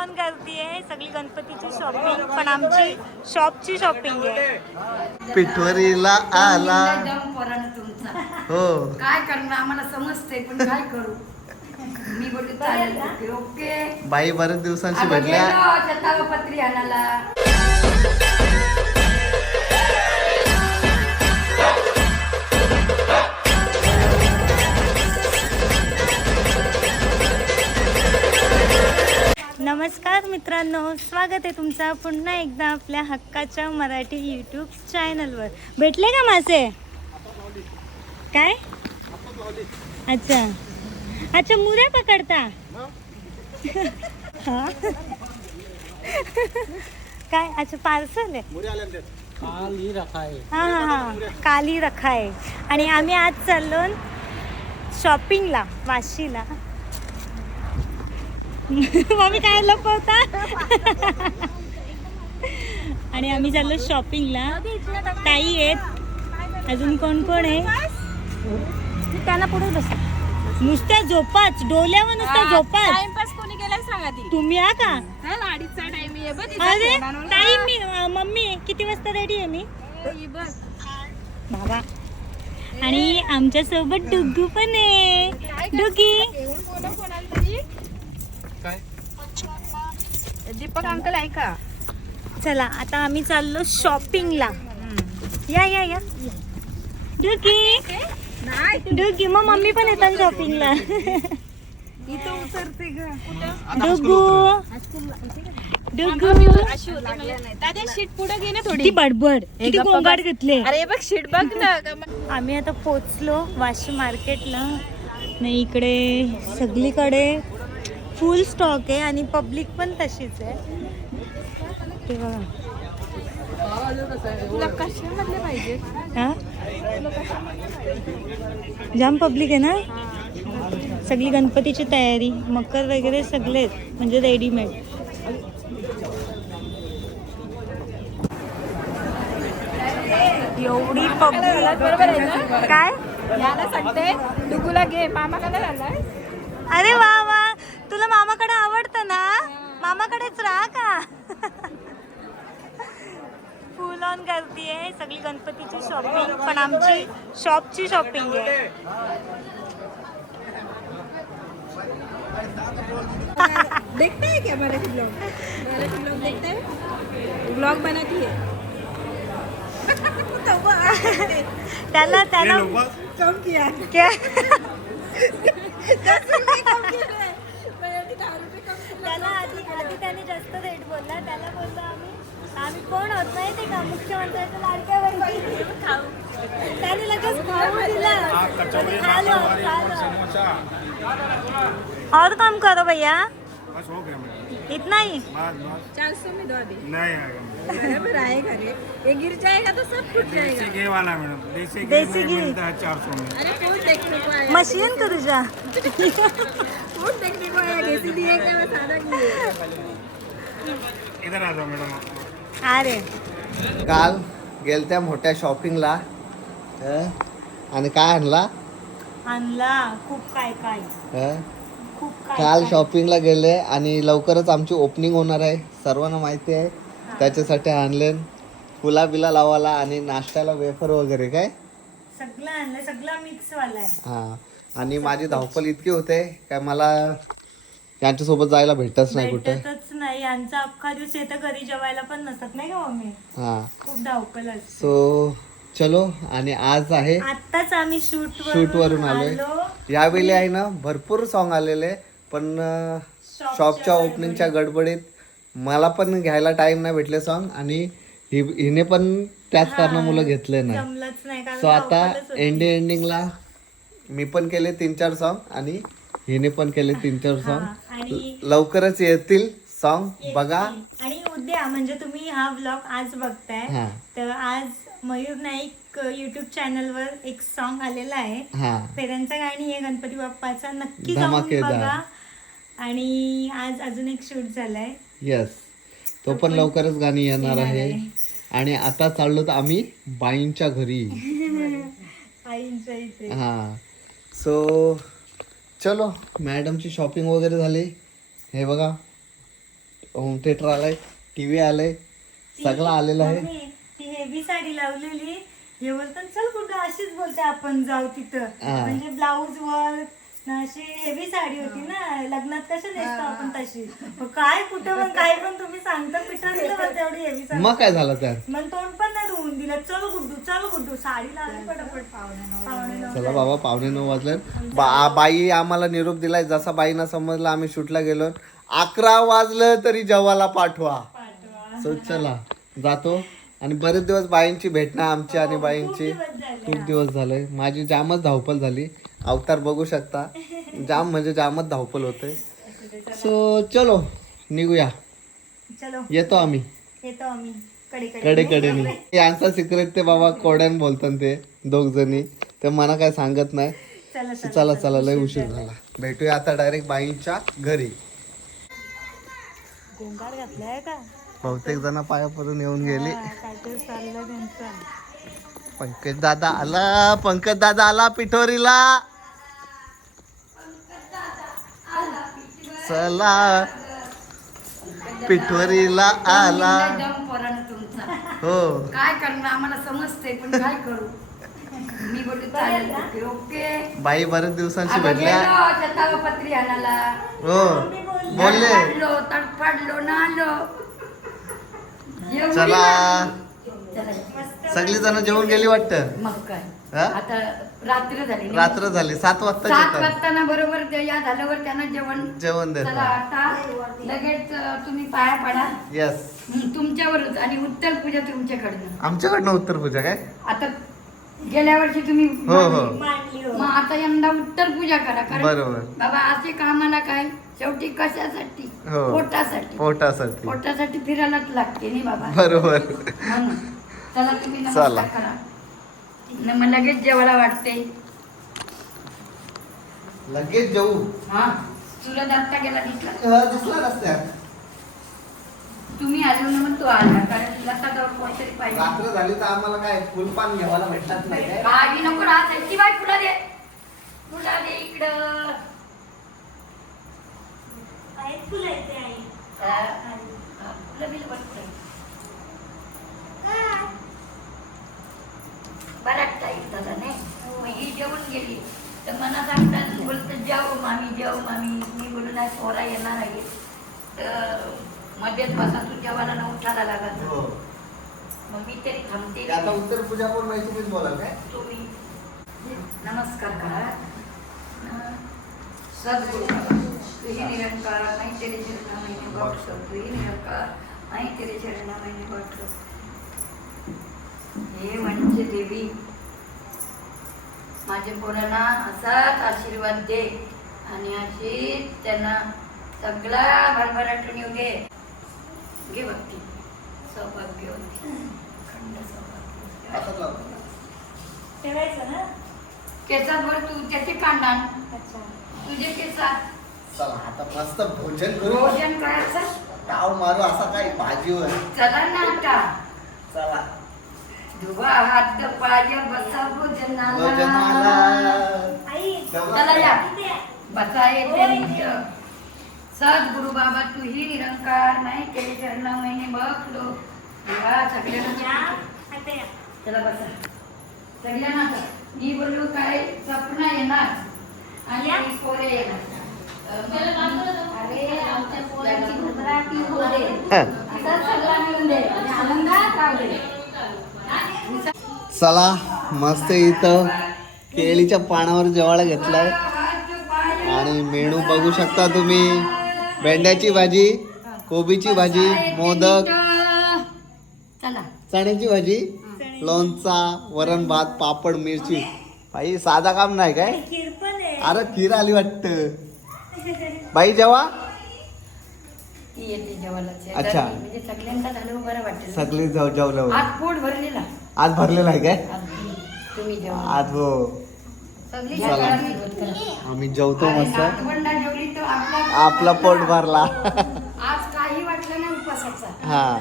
On गर्दी आहे. सगळी गणपतीची शॉपिंग पण आमची शॉपची शॉपिंग आहे. पिठवरीला आला. हो. काय करणार? आम्हाला समजते पण काय करू? मी बोलले चालेल. ओके. बाई बऱ्याच दिवसांची भेटल्या. आणायला. नमस्कार मित्रांनो स्वागत आहे तुमचा पुन्हा एकदा आपल्या हक्काच्या मराठी यूट्यूब चॅनलवर भेटले का माझे काय? अच्छा. अच्छा मुऱ्या पकडता? हा? काय? अच्छा पार्सल आहे. हा हा हा. काली रखा आहे आणि आम्ही आज चाललो शॉपिंगला वाशीला. मम्मी काय लपवता? आणि आम्ही चाललो शॉपिंगला ताई आहेत. अजून कोण कोण आहे? त्याला पुढे बस. नुसत्या झोपाच डोल्यावर नुसत्या झोपाच. टाइमपास कोणी केलाय सांगा ती. तुम्ही आ का? अडीचचा टाइम आहे. बघ अरे ताई मी मम्मी किती वाजता रेडी आहे मी? बाबा. आणि आमच्यासोबत डुग्गू पण आहे. डुगी येऊन कोण कोणाला तरी दीपक अंकल ऐका. चला आता आम्ही चाललो शॉपिंगला. या या या. डुगी डुगी मग मम्मी पण येतात शॉपिंगला. इथं उतरते डुगू डुगू अशी होते मला. दादा शीट पुढे घे ना किती थोडी बडबड किती गप्पा गोंगाट बस. घेतले. अरे बघ शीट बघ ना. आम्ही आता पोचलो वाशी मार्केटला. नाही इकडे सगळीकडे फुल स्टॉक आहे आणि पब्लिक पण तशीच आहे. ते बघा. हा? जाम पब्लिक आहे ना? सगळी गणपतीची तयारी मकर वगैरे सगळे म्हणजे रेडीमेड एवढी पब्लिक. बरोबर आहे ना? काय? याला सांगते डुगूला घे. मामा का नाही आलाय. अरे मामाकडेच राहा का? फुल ऑन गर्दी आहे. सगळी गणपतीची शॉपिंग पण आमची शॉपची शॉपिंग आहे. देखते है क्या मराठी ब्लॉग मराठी ब्लॉग देखते हैं ब्लॉग बनाती है त्याला त्याला कम किया. क्या- दस रुपये कम केले मराठी दहा रुपये कम केले. त्याला आधी आधी त्याने जास्त रेट बोलला. त्याला बोललो आम्ही आम्ही कोण होत नाही ते का? मुख्यमंत्र्याच्या लाडक्या बहिणी त्याने लगेच खाऊ दिला. खालो खालो. और काम करो भैया. बस हो गया इतना ही? चार सौ में दो नहीं आएगा। बराबर आएगा रे? ये गिर जाएगा तो सब फूट देसी जाएगा घी वाला मैडम. देसी घी देसी में घी। मिलता है चार सौ में अरे फूट देखने को आया मशीन का तुझा फूट देखने को? आया देसी दिए क्या मैं सादा की इधर आ जाओ मैडम. अरे काल गेलत्या मोठ्या शॉपिंगला हं? आणि काय आणला? आणला. खूप काय काय. हं? खूप काय काल. शॉपिंगला गेले आणि लवकरच आमची ओपनिंग होणार आहे. सर्वांना माहिती आहे. त्याच्यासाठी आणले फुला बिला लावायला आणि नाश्त्याला वेफर वगैरे काय? सगळं आणलं सगळं मिक्स वाला आहे. हा. आणि माझी धावपल इतकी होते काय मला यांच्यासोबत जायला भेटतच नाही कुठे. भेटतच नाही. यांचा अख्खा दिवस येतं घरी जेवायला पण नसत नाही का मम्मी? हा. खूप धावपल असते. सो चलो. आणि आज आहे आताच आम्ही शूट शूट वरून आलोय यावेळी आहे ना भरपूर सॉन्ग आलेले पण शॉपच्या ओपनिंगच्या गडबडीत मला पण घ्यायला टाइम नाही भेटले सॉन्ग आणि हि- हिने पण त्याच कारणामुळे घेतले नाही. जमलंच नाही कारण सो आता होती. एंडिंग एंडिंगला मी पण केले तीन चार सॉन्ग आणि हिने पण केले तीन चार सॉन्ग आणि लवकरच येतील सॉन्ग बघा. आणि उद्या म्हणजे तुम्ही हा ब्लॉग आज बघताय हा. तर आज मयूर नाईक युट्यूब चॅनलवर एक सॉन्ग आलेला आहे. हा. फेऱ्यांचा गाणी आहे गणपती बाप्पाचा. नक्की जाऊन धमाकेदार. बघा. आणि आज अजून एक शूट झालाय. येस तो पण लवकरच गाणी येणार आहे. आणि आता चाललो तर आम्ही बाईंच्या घरी. हा. सो चलो मॅडमची शॉपिंग वगैरे झाली. हे बघा. होम थिएटर आलंय टीव्ही आलंय. सगळं आलेलं आहे. ती हेवी साडी लावलेली. हे बोलतात चल कुठं अशीच बोलते आपण जाऊ तिथं. म्हणजे ब्लाऊज वर अशी हेवी साडी होती ना लग्नात कसं नेसतो आपण तशी? मग काय कुठं मग काय पण तुम्ही सांगता पिठा दिलं तेवढी हेवी साडी. मग काय झालं त्यात? मग तोंड पण नाही धुवून दिलं. चल गुड्डू चल गुड्डू साडी लावली पटापट. पाहुणे नऊ चला बाबा पावणे नऊ वाजले. बा बाई आम्हाला निरोप दिलाय. जसा बाईना समजलं आम्ही शूटला गेलो. अकरा वाजलं तरी जेवायला पाठवा. सो चला जातो. आणि बरेच दिवस बाईंची भेट नाही आमची आणि बाईंची. खूप दिवस झाले. माझी जामच धावपल झाली. अवतार बघू शकता. जाम म्हणजे जामच धावपल होते सो चलो निघूया. चलो. येतो आम्ही. येतो आम्ही. कडे कडे यांचा सिक्रेट ते बाबा कोड्यान बोलतात ते दोघ जणी ते मला काय सांगत नाही. चला चला चला लय उशीर झाला. भेटूया आता डायरेक्ट बाईंच्या घरी. गोंगार घातलाय का? बहुतेक जण पाया पडून येऊन गेली. पंकज दादा आला. पंकज दादा आला पिठोरीला. चला. पिठोरीला आला. हो. काय करणार आम्हाला समजते पण काय करू? मी बोलले चालेल ओके ओके. बाई बरेच दिवसांशी आता भेटल्या. गेलो शतावपत्री आणायला. हो. बोलले. तडफडलो तडफडलो ना आलो चला. सगळी जण जेवून गेली वाटतं. मग काय? हा? आता रात्र झाली. रात्र झाली. सात वाजता सात जेवतात वाजता ना बरोबर ते या झाल्यावर त्यांना जेवण. जेवण चला देतात आता लगेच अं, तुम्ही पाया पडा. येस हं, तुमच्यावरच आणि उत्तर पूजा तुमच्याकडनं. आमच्याकडनं उत्तर पूजा काय? आता गेल्या वर्षी तुम्ही हो हो. मांडली हो. मग आता यंदा उत्तर पूजा करा कारण बरोबर. बाबा असे कामाला काय? शेवटी कशासाठी? हो. पोटासाठी. पोटासाठी. पोटासाठी फिरायलाच लागते नाही बाबा? बरोबर. म्हणून चला तुम्ही चला. नमस्कार करा. न मग लगेच जेवायला वाटते. लगेच जेवू हा. तुला दाता गेला दिसला? अं, दिसला रस्त्यात. तुम्ही आलो ना मग तू आला कारण लता जवळ कोणतरी पाहिजे. रात्र झाली तर आम्हाला काय फुलपान घ्यावाला भेटतात नाही काय? काळजी नको राहत ती बाई फुला दे. फुला दे इकडं. आहेत फुलं येते आई. हा, फुलं बिलं बघते बराच टाईम झाला नाही मग ही जेवून गेली तर मला सांगतात बोलत जाऊ मामी जाऊ मामी. मी बोलू नाही पोरा येणार आहे तर मध्येच बसा तू जेवायला न उठायला लागत हो. मग मी तरी थांबते. आता उत्तर पूजा पण माहिती तुम्हीच बोला काय? तुम्ही. नमस्कार करा. सद्गुरु. तुही निरंकार नाही तेरे चरणा मैंने बख्शो तुही निरंकार नाही तेरे चरणा मैंने बख्शो हे म्हणजे देवी. माझ्या पोरांना असाच आशीर्वाद दे. आणि अशीच त्यांना सगळा भरभराटून येऊ दे. घे भक्ती. सौभाग्य. ठेवायचं ना? केसात वर तू त्याचे कांदा. अच्छा. तुझे केसात चला आता मस्त भोजन करू. भोजन करायचं. टाव मारू असा काय भाजीवर. चला ना आता. चला. धुवा हात पाय बसा भोजनाला चला या. बसा येते सद्गुरु बाबा तू ही निरंकार नाही केले चरणा महिने बघलो देवा सगळ्यांना चला बसा सगळ्यांना. मी बोललो काय सपना येणार आणि पोरे येणार अरे आमच्या पोरांची घबराटी दे असा सगळा मिळून दे आणि आनंदात राहू दे चला मस्त इथं केळीच्या पानावर जेवायला घेतलाय. आणि मेनू बघू शकता तुम्ही. भेंड्याची भाजी कोबीची भाजी मोदक चला. चण्याची भाजी लोणचा वरण भात पापड मिरची. बाई साधा काम नाही काय? अरे खीर आली वाटत. बाई जेवा. ती येते जेवायला अच्छा. म्हणजे सगळ्यांदा झालं बरं वाटेल. सगळी जेव जेवलं आज पोट भरलेला. आज भरलेला आहे काय? आज तुम्ही जेवा. आज हो. सगळी चला. करा. आम्ही जेवतो आणि मस्त. नातवंडा जेवली तर आपला आपला पोट भरला. आज काही वाटलं नाही उपासाचा. हा.